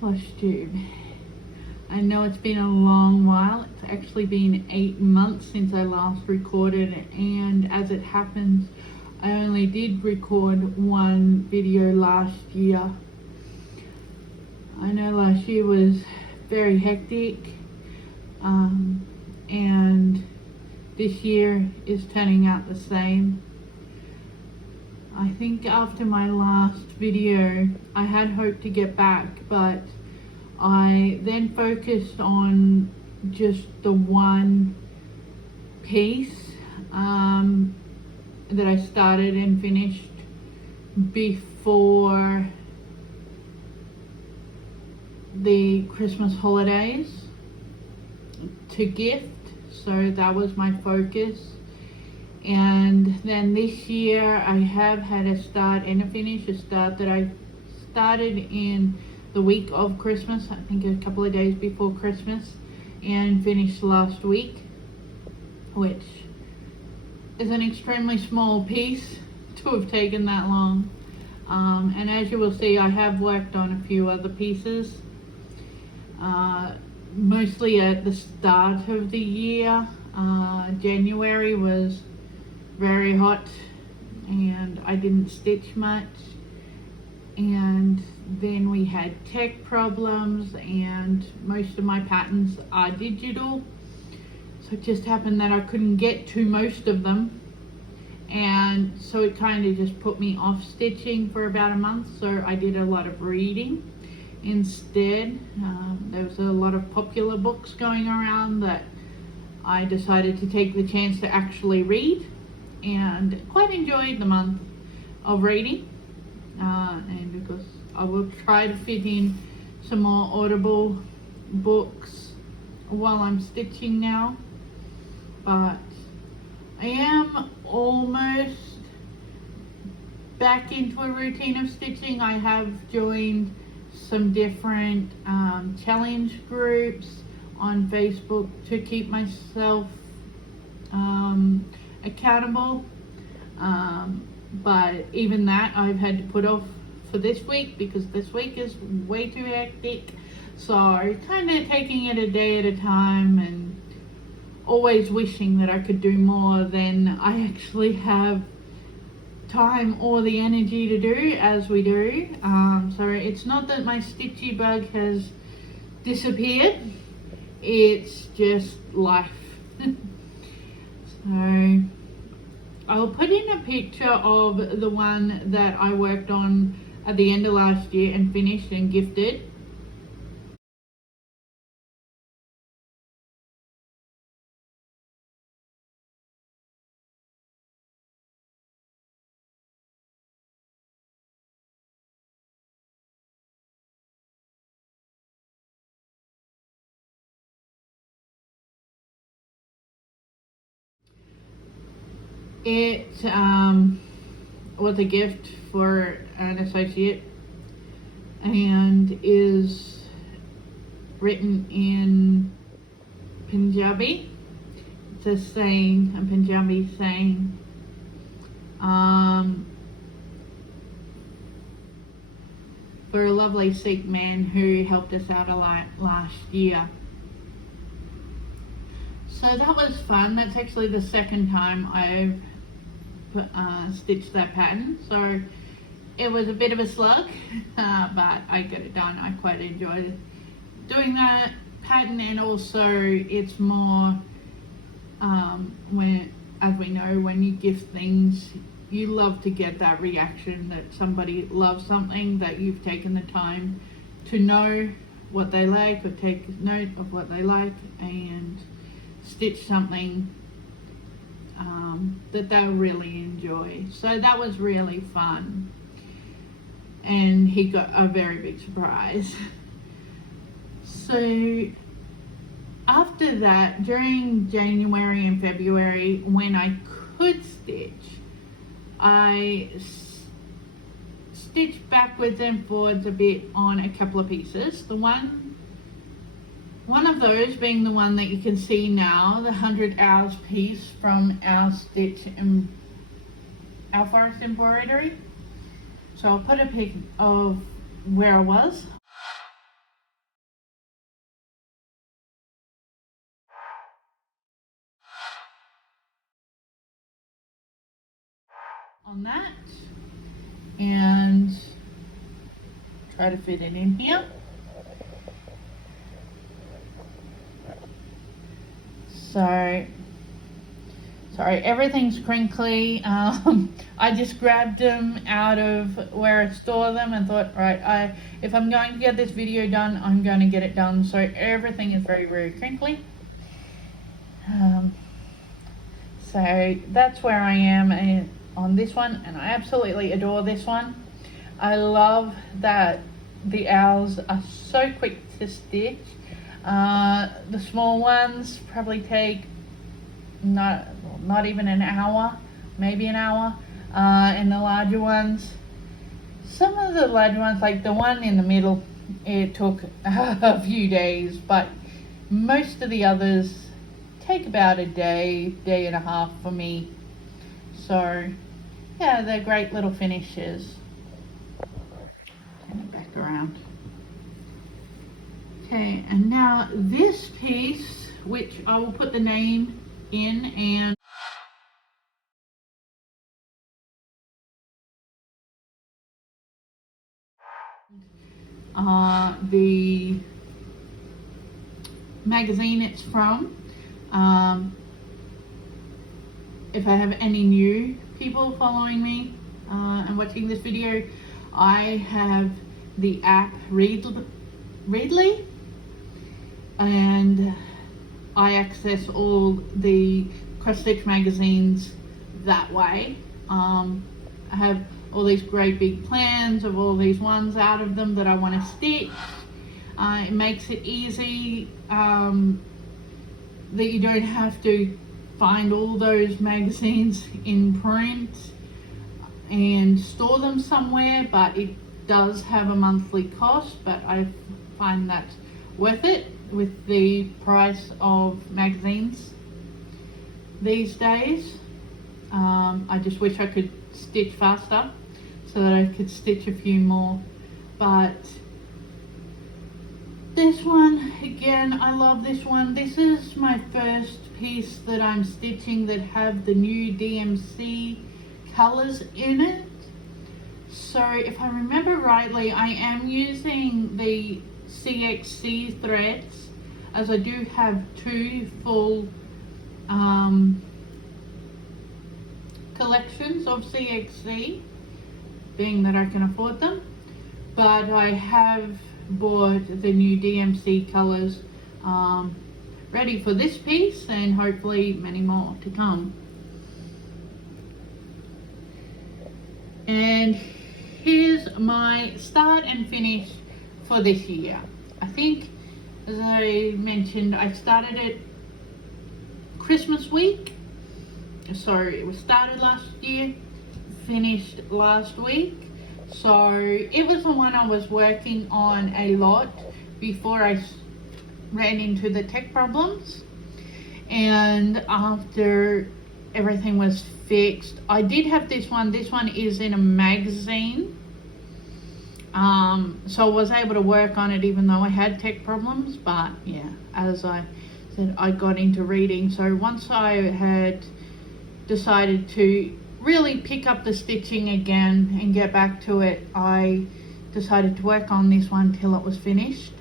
Flosstube. I know it's been a long while. It's actually been 8 months since I last recorded, and as it happens, I only did record one video last year. I know last year was very hectic, and this year is turning out the same. I think after my last video, I had hoped to get back, but I then focused on just the one piece that I started and finished before the Christmas holidays to gift. So that was my focus. And then this year I have had a start and a finish. A start that I started in the week of Christmas, I think a couple of days before Christmas, and finished last week, which is an extremely small piece to have taken that long. And as you will see, I have worked on a few other pieces, mostly at the start of the year. January was very hot and I didn't stitch much, and then we had tech problems and most of my patterns are digital, so it just happened that I couldn't get to most of them, and so it kind of just put me off stitching for about a month. So I did a lot of reading instead. There was a lot of popular books going around that I decided to take the chance to actually read, and quite enjoyed the month of reading, and because I will try to fit in some more Audible books while I'm stitching now. But I am almost back into a routine of stitching. I have joined some different challenge groups on Facebook to keep myself accountable, but even that I've had to put off for this week because this week is way too hectic. So kind of taking it a day at a time, and always wishing that I could do more than I actually have time or the energy to do as we do. So it's not that my stitchy bug has disappeared, it's just life. So I'll put in a picture of the one that I worked on at the end of last year and finished and gifted. It was a gift for an associate and is written in Punjabi. It's a saying, a Punjabi saying, for a lovely Sikh man who helped us out a lot last year. So that was fun. That's actually the second time I've stitched that pattern. So it was a bit of a slug, but I got it done. I quite enjoyed doing that pattern, and also it's more when, as we know, when you gift things, you love to get that reaction that somebody loves something, that you've taken the time to know what they like or take note of what they like and stitch something that they'll really enjoy. So that was really fun, and he got a very big surprise. So after that, during January and February, when I could stitch, I stitched backwards and forwards a bit on a couple of pieces. One of those being the one that you can see now, the 100 Hours piece from our stitch and our forest embroidery. So I'll put a pic of where I was. on that and try to fit it in here. So, sorry, everything's crinkly. I just grabbed them out of where I store them and thought, right, if I'm going to get this video done, I'm going to get it done. So everything is very, very crinkly. So that's where I am on this one, and I absolutely adore this one. I love that the owls are so quick to stitch. The small ones probably take not even an hour, maybe an hour, and the larger ones, some of the larger ones, like the one in the middle, it took a few days, but most of the others take about a day and a half for me. So yeah, they're great little finishes. Turn it back around. Okay, and now this piece, which I will put the name in, and the magazine it's from. If I have any new people following me and watching this video, I have the app Readly, and I access all the cross stitch magazines that way. I have all these great big plans of all these ones out of them that I want to stitch. It makes it easy that you don't have to find all those magazines in print and store them somewhere, but it does have a monthly cost, but I find that worth it with the price of magazines these days. I just wish I could stitch faster so that I could stitch a few more, but this one, again, I love this one. This is my first piece that I'm stitching that have the new DMC colors in it. So if I remember rightly, I am using the CXC threads, as I do have two full collections of CXC, being that I can afford them, but I have bought the new DMC colors ready for this piece, and hopefully many more to come. And here's my start and finish for this year. I think, as I mentioned, I started it Christmas week, so it was started last year, finished last week. So it was the one I was working on a lot before I ran into the tech problems, and after everything was fixed, I did have this one. This one is in a magazine, so I was able to work on it even though I had tech problems. But yeah, as I said, I got into reading, so once I had decided to really pick up the stitching again and get back to it, I decided to work on this one till it was finished.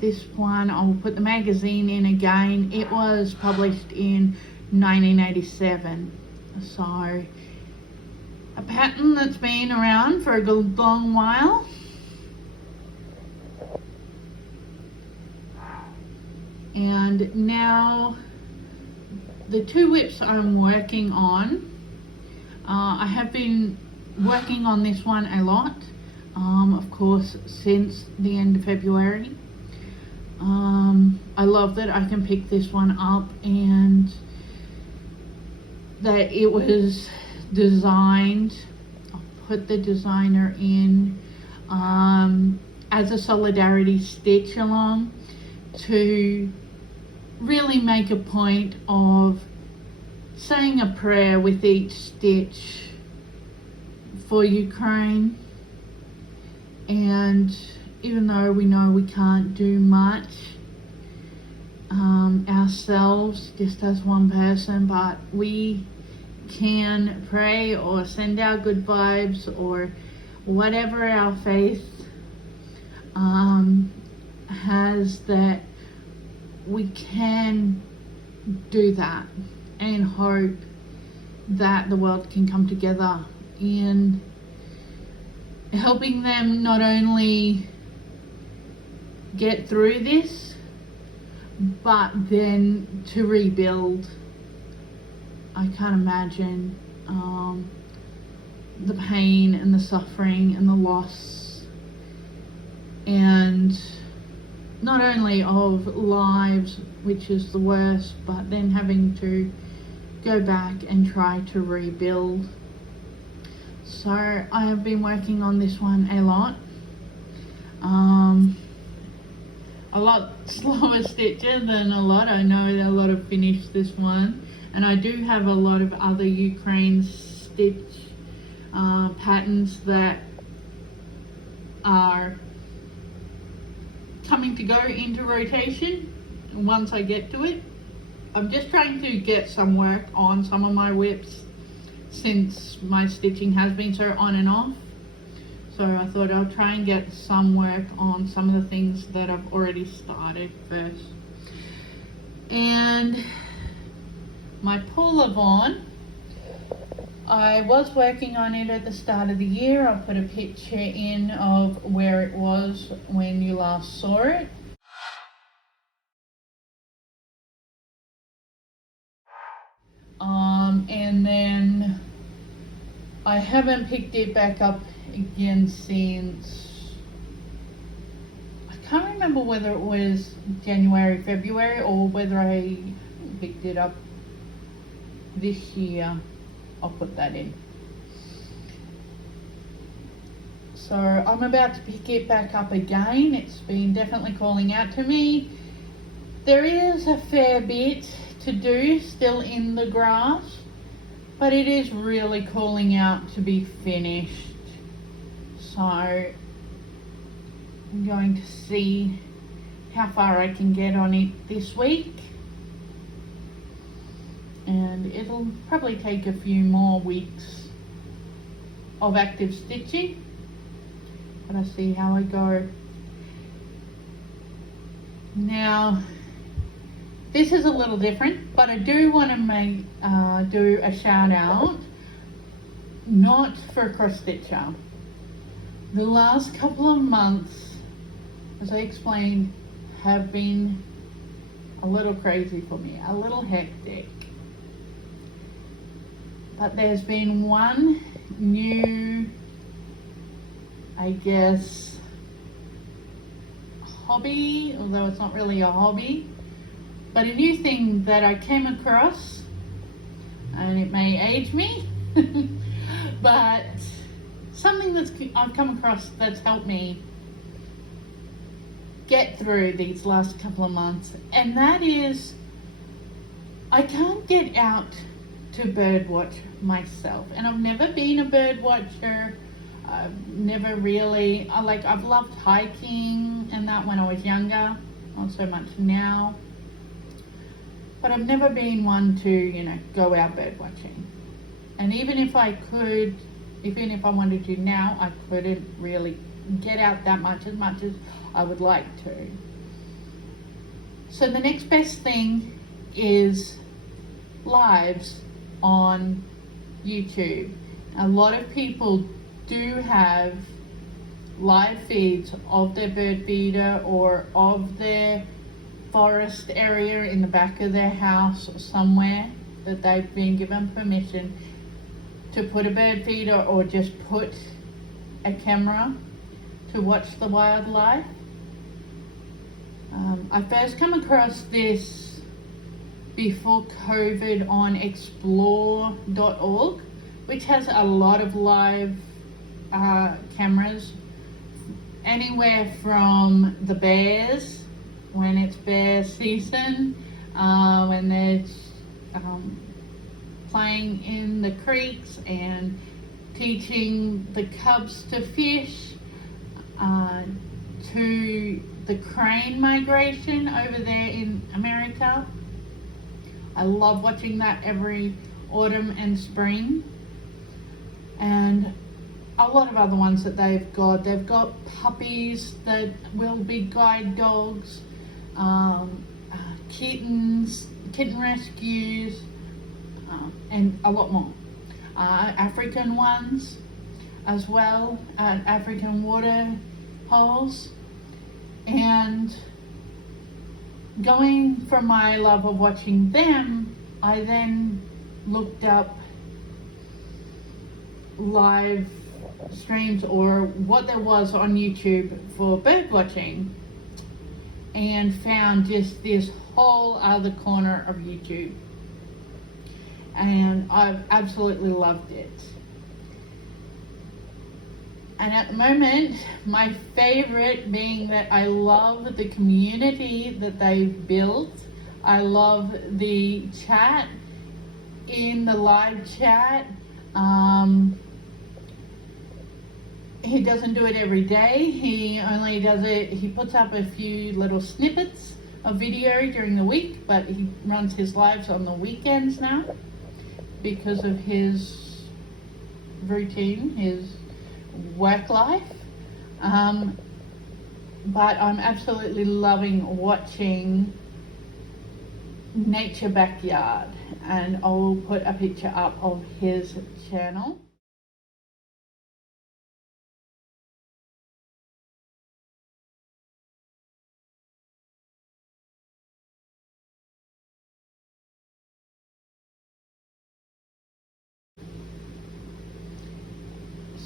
This one, I'll put the magazine in again. It was published in 1987, so a pattern that's been around for a good long while. And now the two whips I'm working on, I have been working on this one a lot, of course, since the end of February. I love that I can pick this one up and that it was designed, I'll put the designer in, as a solidarity stitch along, to really make a point of saying a prayer with each stitch for Ukraine. And even though we know we can't do much ourselves just as one person, but we can pray or send our good vibes or whatever our faith has, that we can do that and hope that the world can come together in helping them not only get through this, but then to rebuild. I can't imagine the pain and the suffering and the loss, and not only of lives, which is the worst, but then having to go back and try to rebuild. So I have been working on this one a lot slower stitcher than a lot. I know that a lot have finished this one, and I do have a lot of other Ukraine stitch patterns that are coming to go into rotation once I get to it. I'm just trying to get some work on some of my whips since my stitching has been so on and off. So I thought I'll try and get some work on some of the things that I've already started first. And my pull-a-vaughan, I was working on it at the start of the year. I'll put a picture in of where it was when you last saw it. And then I haven't picked it back up again since, I can't remember whether it was January, February, or whether I picked it up this year. I'll put that in. So I'm about to pick it back up again. It's been definitely calling out to me. There is a fair bit to do still in the grass, but it is really calling out to be finished. So I'm going to see how far I can get on it this week, and it'll probably take a few more weeks of active stitching, but I'll see how I go. Now, this is a little different, but I do want to do a shout out, not for a cross stitcher. The last couple of months, as I explained, have been a little crazy for me, a little hectic. But there's been one new, I guess, hobby, although it's not really a hobby, but a new thing that I came across, and it may age me, but something that I've come across that's helped me get through these last couple of months, and that is I can't get out to bird watch myself, and I've never been a bird watcher. I've never really, I've loved hiking and that when I was younger, not so much now. But I've never been one to, go out bird watching. And even if I wanted to now, I couldn't really get out that much as I would like to. So the next best thing is lives on YouTube. A lot of people do have live feeds of their bird feeder or of their forest area in the back of their house or somewhere that they've been given permission to put a bird feeder or just put a camera to watch the wildlife. I first come across this before COVID on explore.org, which has a lot of live cameras, anywhere from the bears, when it's bear season, when they're playing in the creeks and teaching the cubs to fish, to the crane migration over there in America. I love watching that every autumn and spring, and a lot of other ones that they've got. They've got puppies that will be guide dogs, kittens, kitten rescues, and a lot more. African ones as well, at African water holes. And going from my love of watching them, I then looked up live streams or what there was on YouTube for bird watching, and found just this whole other corner of YouTube, and I've absolutely loved it. And at the moment, my favorite being that I love the community that they've built. I love the chat, in the live chat. He doesn't do it every day. He only does it, he puts up a few little snippets of video during the week, but he runs his lives on the weekends now because of his routine, his work life. But I'm absolutely loving watching Nature Backyard, and I'll put a picture up of his channel.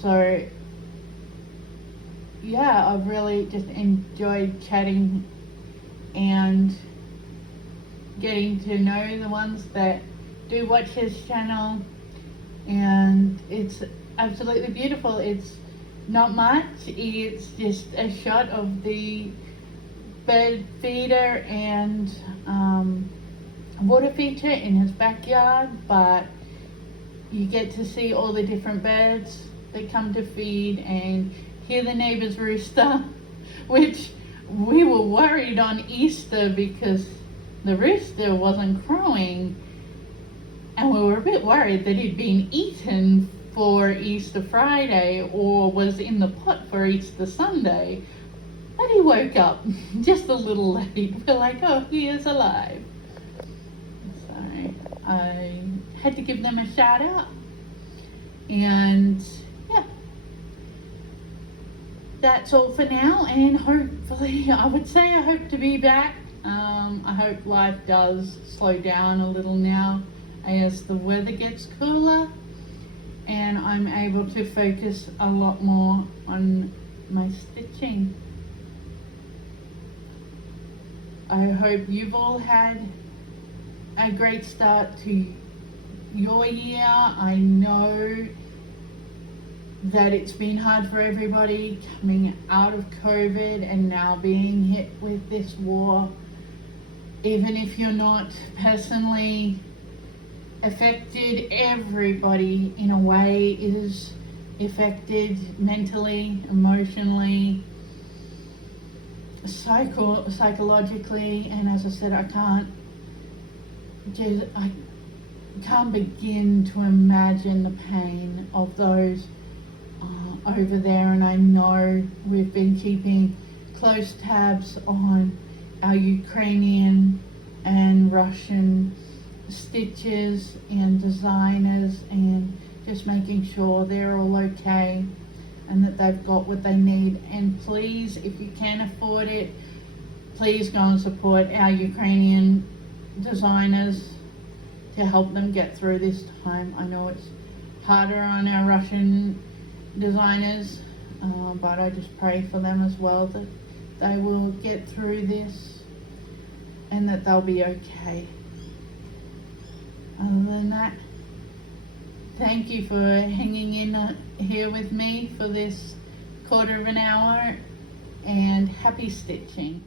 So yeah, I've really just enjoyed chatting and getting to know the ones that do watch his channel, and it's absolutely beautiful. It's not much, it's just a shot of the bird feeder and water feature in his backyard, but you get to see all the different birds that come to feed and hear the neighbor's rooster, which we were worried on Easter because the rooster wasn't crowing, and we were a bit worried that he'd been eaten for Easter Friday or was in the pot for Easter Sunday. But he woke up just a little late. We're like, oh, he is alive. So I had to give them a shout out. And yeah, that's all for now, and hopefully, I would say I hope to be back. I hope life does slow down a little now as the weather gets cooler and I'm able to focus a lot more on my stitching. I hope you've all had a great start to your year. I know that it's been hard for everybody coming out of COVID and now being hit with this war. Even if you're not personally affected, everybody in a way is affected mentally, emotionally, psychologically, and as I said, I can't begin to imagine the pain of those over there. And I know we've been keeping close tabs on our Ukrainian and Russian stitchers and designers, and just making sure they're all okay and that they've got what they need. And please, if you can afford it, please go and support our Ukrainian designers to help them get through this time. I know it's harder on our Russian designers, but I just pray for them as well, that they will get through this and that they'll be okay. Other than that, thank you for hanging in here with me for this quarter of an hour, and happy stitching.